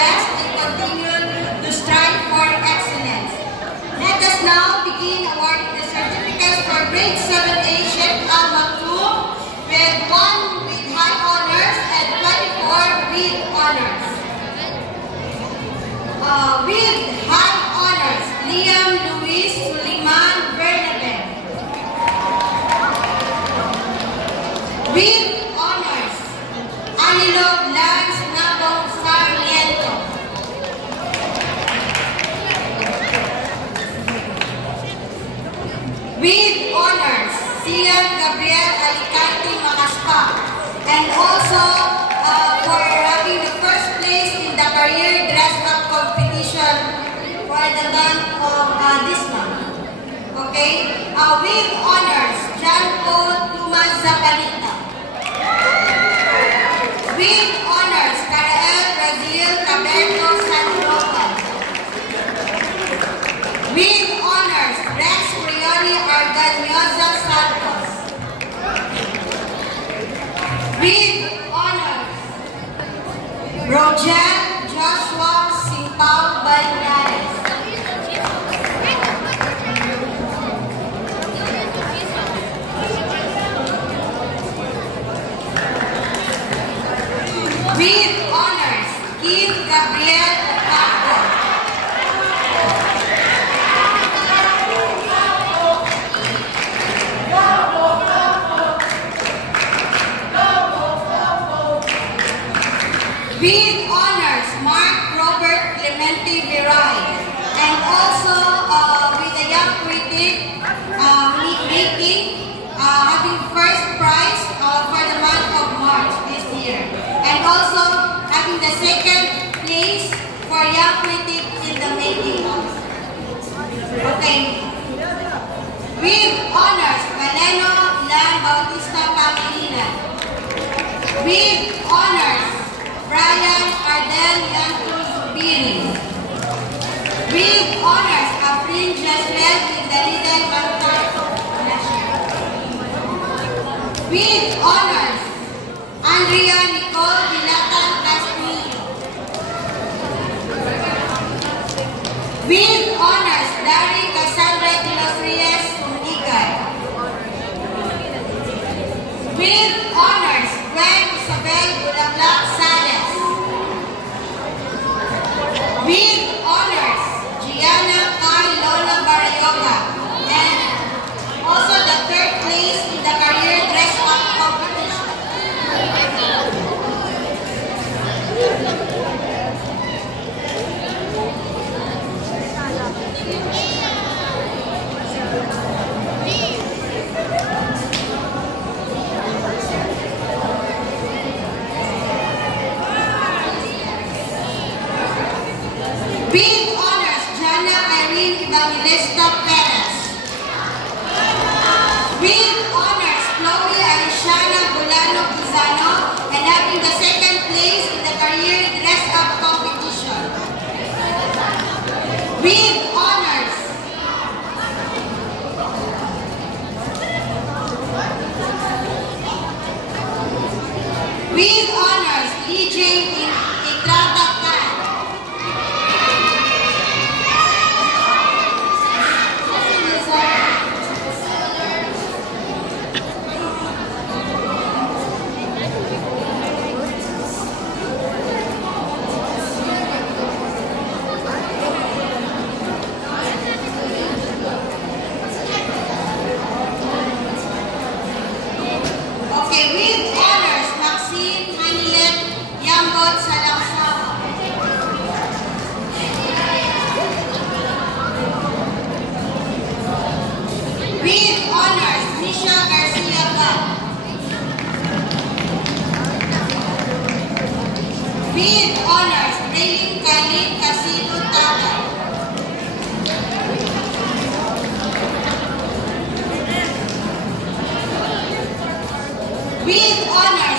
best and continue to strive for excellence. Let us now begin awarding the certificates for grade 7A Sheikh Al Maktoum with 1 with high honors and 24 with honors. With high honors, Liam Luis Suliman Bernabe. With honors, Anilo Lance Nabong Sarmiento. With honors, Sian Gabriel Alicante Macaspa. And also for having the first place in the career dress-up competition for the month of this month. Okay? With honors, John Paul Dumas Zapalita. With honors, Carael Brazil Caberto Sandoval. With honors, Rex Priori Arganiosa Santos. With honors, Roger Joshua Simpao Banyares. With honors, Keith Gabriel Ocampo. With honors, Mark Robert Clemente Viray. And also with a young critic, Mickey, having first prize for the month of March this year. And also having the second place for young critic in the making. Okay. With honors, Valeno Lan Bautista Pangilinan. With honors, Brian Ardel Yantruz Zubiri. With honors, Afrin Jezreel Pindaliday Bantarto. With honors, Andrea Nicole Dilatan Castillo. With honors, Dari Cassandra de los Reyes Unigay. With honors, Gwen Isabel Bulablak Sales. With honors, Gianna Carl Lola Barrioga. And also the third place in the career dress-up competition. With honors, Jana Irene Evangelista Perez. With honors, Chloe Arishana Bulano Pizano, and having the second place in the career dress-up competition. With honors, DJ Itrata Khan. With honors, Raylene Kailin Casino Tagay. With honors,